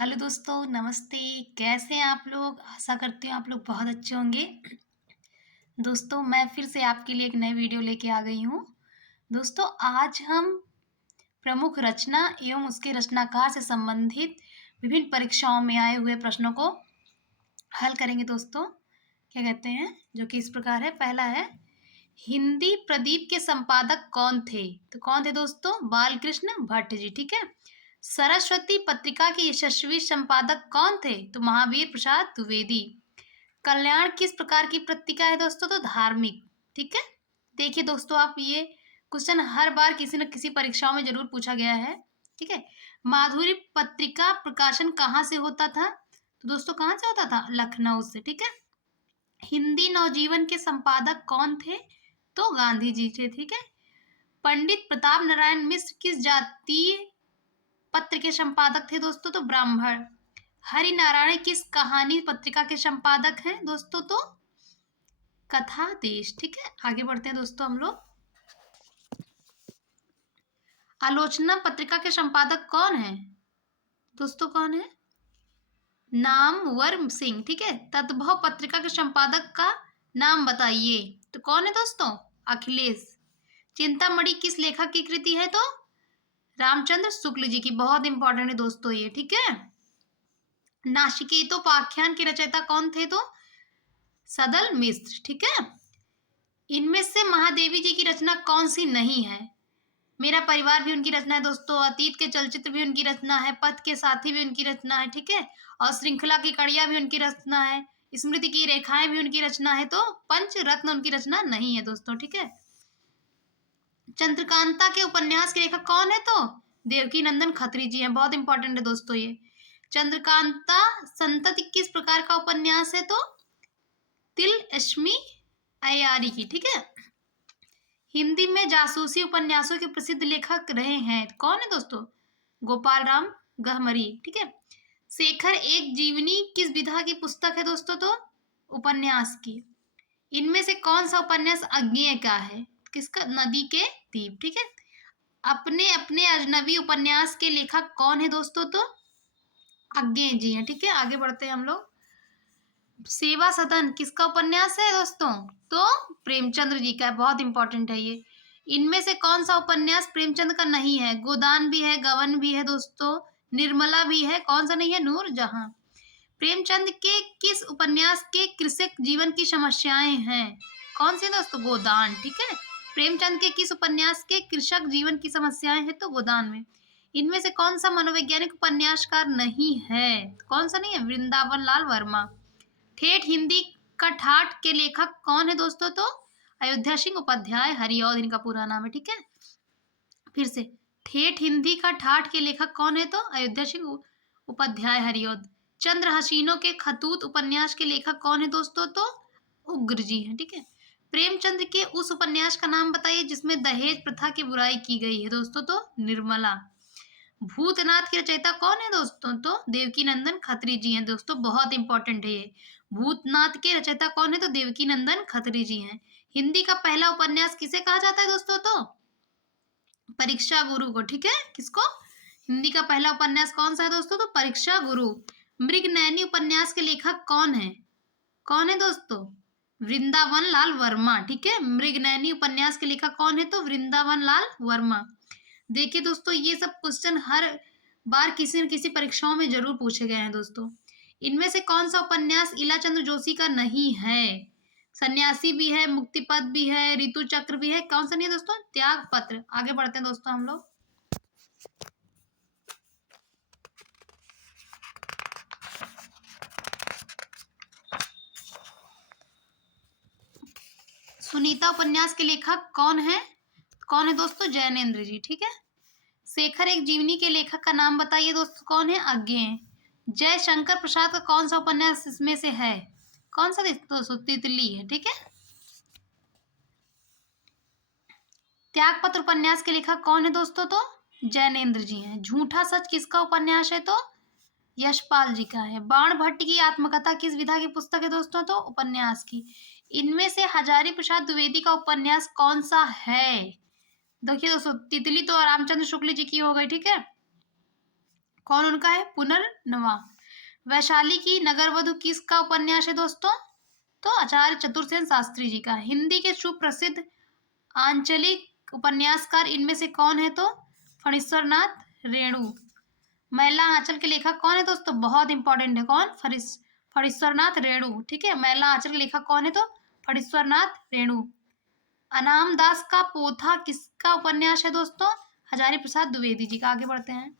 Hello दोस्तों, नमस्ते। कैसे हैं आप लोग? आशा करती हूँ आप लोग बहुत अच्छे होंगे। दोस्तों, मैं फिर से आपके लिए एक नई वीडियो लेके आ गई हूँ। दोस्तों, आज हम प्रमुख रचना एवं उसके रचनाकार से संबंधित विभिन्न परीक्षाओं में आए हुए प्रश्नों को हल करेंगे दोस्तों। क्या कहते हैं? जो कि इस प्रकार है। पहला है, हिंदी प्रदीप के संपादक कौन थे? तो कौन थे दोस्तों? बालकृष्ण भट्ट जी। ठीक है। सरस्वती पत्रिका के यशस्वी संपादक कौन थे? तो महावीर प्रसाद द्विवेदी। कल्याण किस प्रकार की पत्रिका है दोस्तों? तो धार्मिक। ठीक है। देखिए दोस्तों, आप ये क्वेश्चन हर बार किसी न किसी परीक्षाओं में जरूर पूछा गया है। ठीक है। माधुरी पत्रिका प्रकाशन कहाँ से होता था? तो दोस्तों कहाँ से होता था? लखनऊ से। ठीक है। हिंदी नवजीवन के संपादक कौन थे? तो गांधी जी थे। ठीक है। पंडित प्रताप नारायण मिश्र किस जातीय पत्र के संपादक थे दोस्तों? तो ब्राह्मण। हरि नारायण किस कहानी पत्रिका के संपादक हैं दोस्तों? तो कथा देश। ठीक है। आगे बढ़ते हैं दोस्तों हम लोग। आलोचना पत्रिका के संपादक कौन है दोस्तों? कौन है? नामवर सिंह। ठीक है। तद्भव पत्रिका के संपादक का नाम बताइए। तो कौन है दोस्तों? अखिलेश। चिंतामणि किस लेखक की कृति है? तो रामचंद्र शुक्ल जी की। बहुत इंपॉर्टेंट है दोस्तों ये। ठीक है। नाचिकेतोपाख्यान के रचयिता कौन थे? तो सदल मिश्र। ठीक है। इनमें से महादेवी जी की रचना कौन सी नहीं है? मेरा परिवार भी उनकी रचना है दोस्तों। अतीत के चलचित्र भी उनकी रचना है। पथ के साथी भी उनकी रचना है। ठीक है। और श्रृंखला की कड़ियां भी उनकी रचना है। स्मृति की रेखाएं भी उनकी रचना है। तो पंच रत्न उनकी रचना नहीं है दोस्तों। ठीक है। चंद्रकांता के उपन्यास के लेखक कौन है? तो देवकी नंदन खत्री जी हैं। बहुत इंपॉर्टेंट है दोस्तों ये। चंद्रकांता संतति किस प्रकार का उपन्यास है? तो तिलस्मी अय्यारी की। ठीक है। हिंदी में जासूसी उपन्यासों के प्रसिद्ध लेखक रहे हैं कौन है दोस्तों? गोपाल राम गहमरी। ठीक है। शेखर एक जीवनी किस विधा की पुस्तक है दोस्तों? तो उपन्यास की। इनमें से कौन सा उपन्यास अज्ञेय का है? किसका? नदी के द्वीप। ठीक है। अपने अपने अजनबी उपन्यास के लेखक कौन है दोस्तों? तो अज्ञेय जी हैं। ठीक है। आगे बढ़ते हैं हम लोग। सेवा सदन किसका उपन्यास है दोस्तों? तो प्रेमचंद्र जी का है। बहुत इंपॉर्टेंट है ये। इनमें से कौन सा उपन्यास प्रेमचंद का नहीं है? गोदान भी है, गबन भी है दोस्तों, निर्मला भी है। कौन सा नहीं है? नूरजहां। प्रेमचंद के किस उपन्यास के कृषक जीवन की समस्याएं हैं? कौन सी दोस्तों? गोदान। ठीक है। प्रेमचंद के किस उपन्यास के कृषक जीवन की समस्याएं हैं? तो गोदान में। इनमें से कौन सा मनोवैज्ञानिक उपन्यासकार नहीं है? कौन सा नहीं है? वृंदावन लाल वर्मा। ठेठ हिंदी का ठाठ के लेखक कौन है दोस्तों? तो अयोध्या सिंह उपाध्याय हरिऔध इनका पूरा नाम है। ठीक है। फिर से, ठेठ हिंदी का ठाठ के लेखक कौन है? तो अयोध्या सिंह उपाध्याय हरिऔध। चंद्र हसीनों के खतूत उपन्यास के लेखक कौन है दोस्तों? तो उग्र जी हैं। ठीक है। प्रेमचंद के उस उपन्यास का नाम बताइए जिसमें दहेज प्रथा की बुराई की गई है दोस्तों? तो निर्मला। भूतनाथ के रचयिता कौन है दोस्तों? तो देवकी नंदन खत्री जी हैं दोस्तों। बहुत इंपॉर्टेंट है ये। भूतनाथ के रचयिता कौन है? तो देवकी नंदन खत्री जी हैं। हिंदी का पहला उपन्यास किसे कहा जाता है दोस्तों? तो परीक्षा गुरु को। ठीक है। किसको? हिंदी का पहला उपन्यास कौन सा है दोस्तों? तो परीक्षा गुरु। मृगनयनी उपन्यास के लेखक कौन है? कौन है दोस्तों? वृंदावन लाल वर्मा। ठीक है। मृगनयनी उपन्यास के लेखक कौन है? तो वृंदावन लाल वर्मा। देखिए दोस्तों, ये सब क्वेश्चन हर बार किसी न किसी परीक्षाओं में जरूर पूछे गए हैं दोस्तों। इनमें से कौन सा उपन्यास इलाचंद्र जोशी का नहीं है? सन्यासी भी है, मुक्तिपद भी है, ऋतु चक्र भी है। कौन सा नहीं है दोस्तों? त्याग पत्र। आगे बढ़ते हैं दोस्तों हम लोग। सुनीता उपन्यास के लेखक कौन है? कौन है दोस्तों? जैनेन्द्र जी। ठीक है। शेखर एक जीवनी के लेखक का नाम बताइए दोस्तों? कौन है? अज्ञेय। जय शंकर प्रसाद का कौन सा उपन्यास इसमें से है? कौन सा दोस्तों? तितली है। ठीक है। त्यागपत्र उपन्यास के लेखक कौन है दोस्तों? तो जैनेन्द्र जी हैं। झूठा सच किसका उपन्यास है? तो यशपाल जी का है। बाण भट्ट की आत्मकथा किस विधा की पुस्तक है दोस्तों? तो उपन्यास की। इनमें से हजारी प्रसाद द्विवेदी का उपन्यास कौन सा है? देखिए दोस्तों, तितली तो रामचंद्र शुक्ल जी की हो गई। ठीक है। कौन उनका है? पुनर्नवा। वैशाली की नगरवधु किसका उपन्यास है दोस्तों? तो आचार्य चतुर्सेन शास्त्री जी का। हिंदी के सुप्रसिद्ध आंचलिक उपन्यासकार इनमें से कौन है? तो फणीश्वरनाथ रेणु। मैला आंचल के लेखक कौन है दोस्तों? बहुत इंपॉर्टेंट है। कौन? फणीश्वरनाथ रेणु। ठीक है, मैला आंचल के लेखक कौन है? तो फणीश्वरनाथ रेणु। अनाम दास का पोथा किसका उपन्यास है दोस्तों? हजारी प्रसाद द्विवेदी जी का। आगे बढ़ते हैं।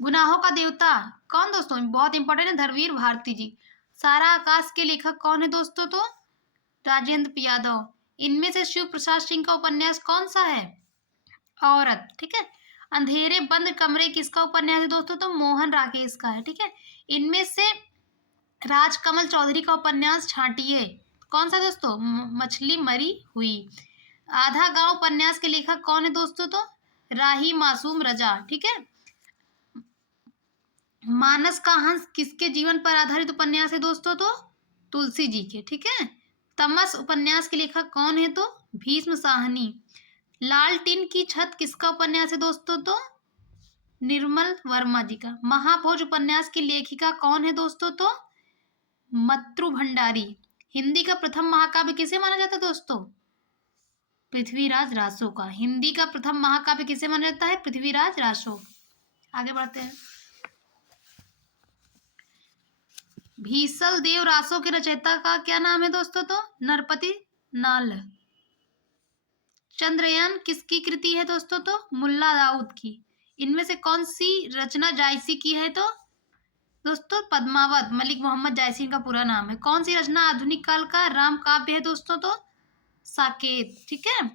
गुनाहों का देवता कौन दोस्तों? बहुत इंपॉर्टेंट है, धर्मवीर भारती जी। सारा आकाश के लेखक कौन है दोस्तों? तो राजेंद्र यादव। इनमें से शिव प्रसाद सिंह का उपन्यास कौन सा है? औरत। ठीक है। अंधेरे बंद कमरे किसका उपन्यास है दोस्तों? तो मोहन राकेश का है। ठीक है। इनमें से राजकमल चौधरी का उपन्यास छांटिए कौन सा दोस्तों? मछली मरी हुई। आधा गांव उपन्यास के लेखक कौन है दोस्तों? तो राही मासूम रजा। ठीक है। मानस का हंस किसके जीवन पर आधारित उपन्यास है दोस्तों? तो तुलसी जी के। ठीक है। तमस उपन्यास के लेखक कौन है? तो भीष्म साहनी। लाल टिन की छत किसका उपन्यास है दोस्तों? तो निर्मल वर्मा जी का। महाभोज उपन्यास की लेखिका कौन है दोस्तों? तो मत्रु भंडारी। हिंदी का प्रथम महाकाव्य किसे माना जाता है दोस्तों? पृथ्वीराज रासो का। हिंदी का प्रथम महाकाव्य किसे माना जाता है? पृथ्वीराज रासो। आगे बढ़ते हैं। भीसल देव रासो के रचयिता का क्या नाम है दोस्तों? तो नरपति नाल। चंद्रयान किसकी कृति है दोस्तों? तो मुल्ला दाऊद की। इनमें से कौन सी रचना जायसी की है? तो दोस्तों पद्मावत। मलिक मोहम्मद जायसी इनका पूरा नाम है। कौन सी रचना आधुनिक काल का राम काव्य है दोस्तों? तो साकेत। ठीक है,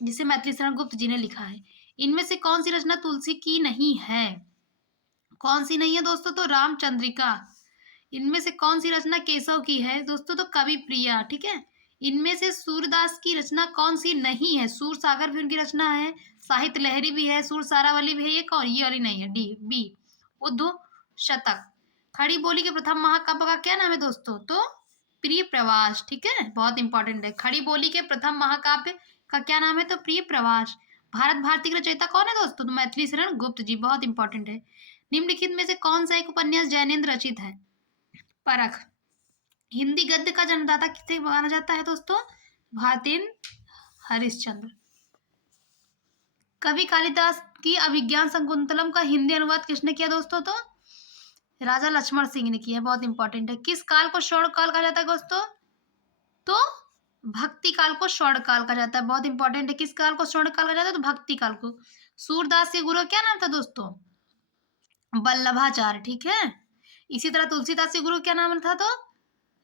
जिसे मैथिली शरण गुप्त जी ने लिखा है। इनमें से कौन सी रचना तुलसी की नहीं है? कौन सी नहीं है दोस्तों? तो रामचंद्रिका। इनमें से कौन सी रचना केशव की है दोस्तों? तो कवि प्रिया। ठीक है। इनमें से सूरदास की रचना कौन सी नहीं है? सूर सागर भी उनकी रचना है, साहित्य लहरी भी है, सूर सारावली भी है। ये कौन? ये वाली नहीं है, डी बी उद्धव शतक। खड़ी बोली के प्रथम महाकाव्य का क्या नाम है दोस्तों? तो प्रिय प्रवास। ठीक है, बहुत इंपॉर्टेंट है। खड़ी बोली के प्रथम महाकाव्य का क्या नाम है? तो प्रिय प्रवास। भारत भारती की रचयिता कौन है दोस्तों? तो मैथिली शरण गुप्त जी। बहुत इंपॉर्टेंट है। निम्नलिखित में से कौन सा एक उपन्यास जैनेन्द्र रचित है? परख। हिंदी गद्य का जन्मदाता किसे माना जाता है दोस्तों? भारतेंद्र हरिश्चंद्र। कवि कालिदास की अभिज्ञान शकुंतलम का हिंदी अनुवाद किसने किया दोस्तों? तो राजा लक्ष्मण सिंह ने किया। बहुत इंपॉर्टेंट है। किस काल को स्वर्ण काल कहा जाता है दोस्तों? तो भक्ति काल को स्वर्ण काल कहा जाता है। बहुत इंपॉर्टेंट है। किस काल को स्वर्ण काल कहा जाता है? तो भक्ति काल को। सूरदास के गुरु क्या नाम था दोस्तों? वल्लभाचार्य। ठीक है। इसी तरह तुलसीदास के गुरु क्या नाम था? तो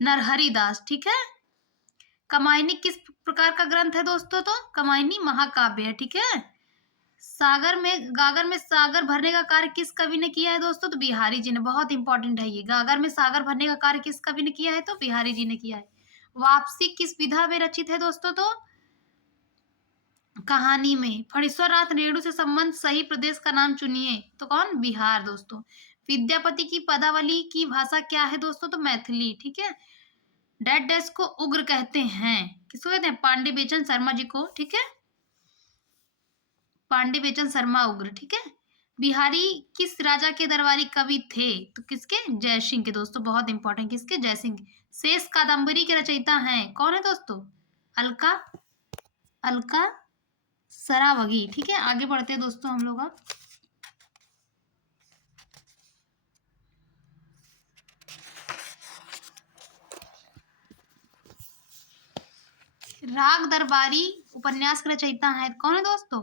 नरहरि दास। ठीक है। कमायनी किस प्रकार का ग्रंथ है दोस्तों? तो कमायनी महाकाव्य है। ठीक है। गागर में सागर भरने का कार्य किस कवि ने किया है दोस्तों? तो बिहारी जी ने। बहुत इंपॉर्टेंट है ये। गागर में सागर भरने का कार्य किस कवि ने किया है? तो बिहारी जी ने किया है। वापसी किस विधा में रचित है दोस्तों? तो कहानी में। फणीश्वरनाथ रेणु से संबंध सही प्रदेश का नाम चुनिए। तो कौन? बिहार दोस्तों। विद्यापति की पदावली की भाषा क्या है दोस्तों? तो मैथिली। ठीक है। डेड डैश को उग्र कहते हैं। किसको कहते हैं? पांडे बेचन शर्मा जी को। ठीक है। पांडे बेचन शर्मा उग्र। ठीक है। बिहारी किस राजा के दरबारी कवि थे? तो किसके? जयसिंह के दोस्तों। बहुत इंपॉर्टेंट। किसके? जयसिंह। शेष कादम्बरी के रचयिता हैं कौन है दोस्तों? अलका अलका सरावगी। ठीक है। आगे बढ़ते हैं दोस्तों हम लोग अब। राग दरबारी उपन्यास के रचयिता हैं कौन है दोस्तों?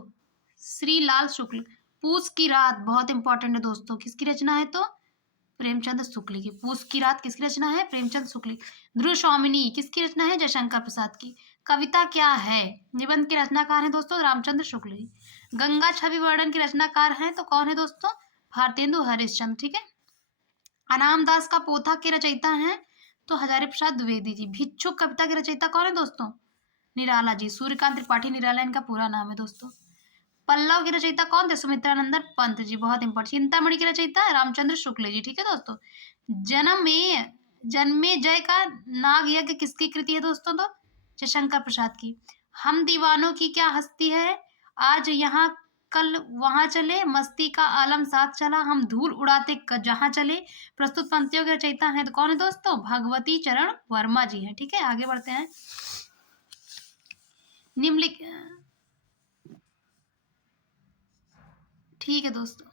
श्री लाल शुक्ल। पूस की रात बहुत इंपॉर्टेंट है दोस्तों। किसकी रचना है? तो प्रेमचंद शुक्ल की। पूस की रात किसकी रचना है? प्रेमचंद शुक्ल। ध्रुव स्वामिनी किसकी रचना है? जयशंकर प्रसाद की। कविता क्या है? निबंध के रचनाकार हैं दोस्तों रामचंद्र शुक्ल जी। गंगा छवि वर्णन के रचनाकार हैं तो कौन है दोस्तों? भारतेंदु हरिश्चंद्र। ठीक है। अनाम दास का पोथा के रचयिता हैं तो हजारी प्रसाद द्विवेदी जी। भिक्षुक कविता के रचयिता कौन है दोस्तों? निराला जी। सूर्यकांत त्रिपाठी निराला इनका पूरा नाम है दोस्तों। पल्लव के रचयिता कौन थे? सुमित्रानंदन पंत जी। बहुत इंपॉर्टेंट। चिंतामणि के रचयिता रामचंद्र शुक्ल जी। ठीक है दोस्तों। जन्मे जय का नाग यज्ञ किसकी कृति है दोस्तों? तो जयशंकर प्रसाद की। हम दीवानों की क्या हस्ती है आज यहाँ कल वहां चले, मस्ती का आलम साथ चला, हम धूल उड़ाते जहां चले। प्रस्तुत पंक्तियों के रचयिता हैं तो कौन है दोस्तों? भगवती चरण वर्मा जी हैं। ठीक है, आगे बढ़ते हैं। निम्नलिखित, ठीक है दोस्तों।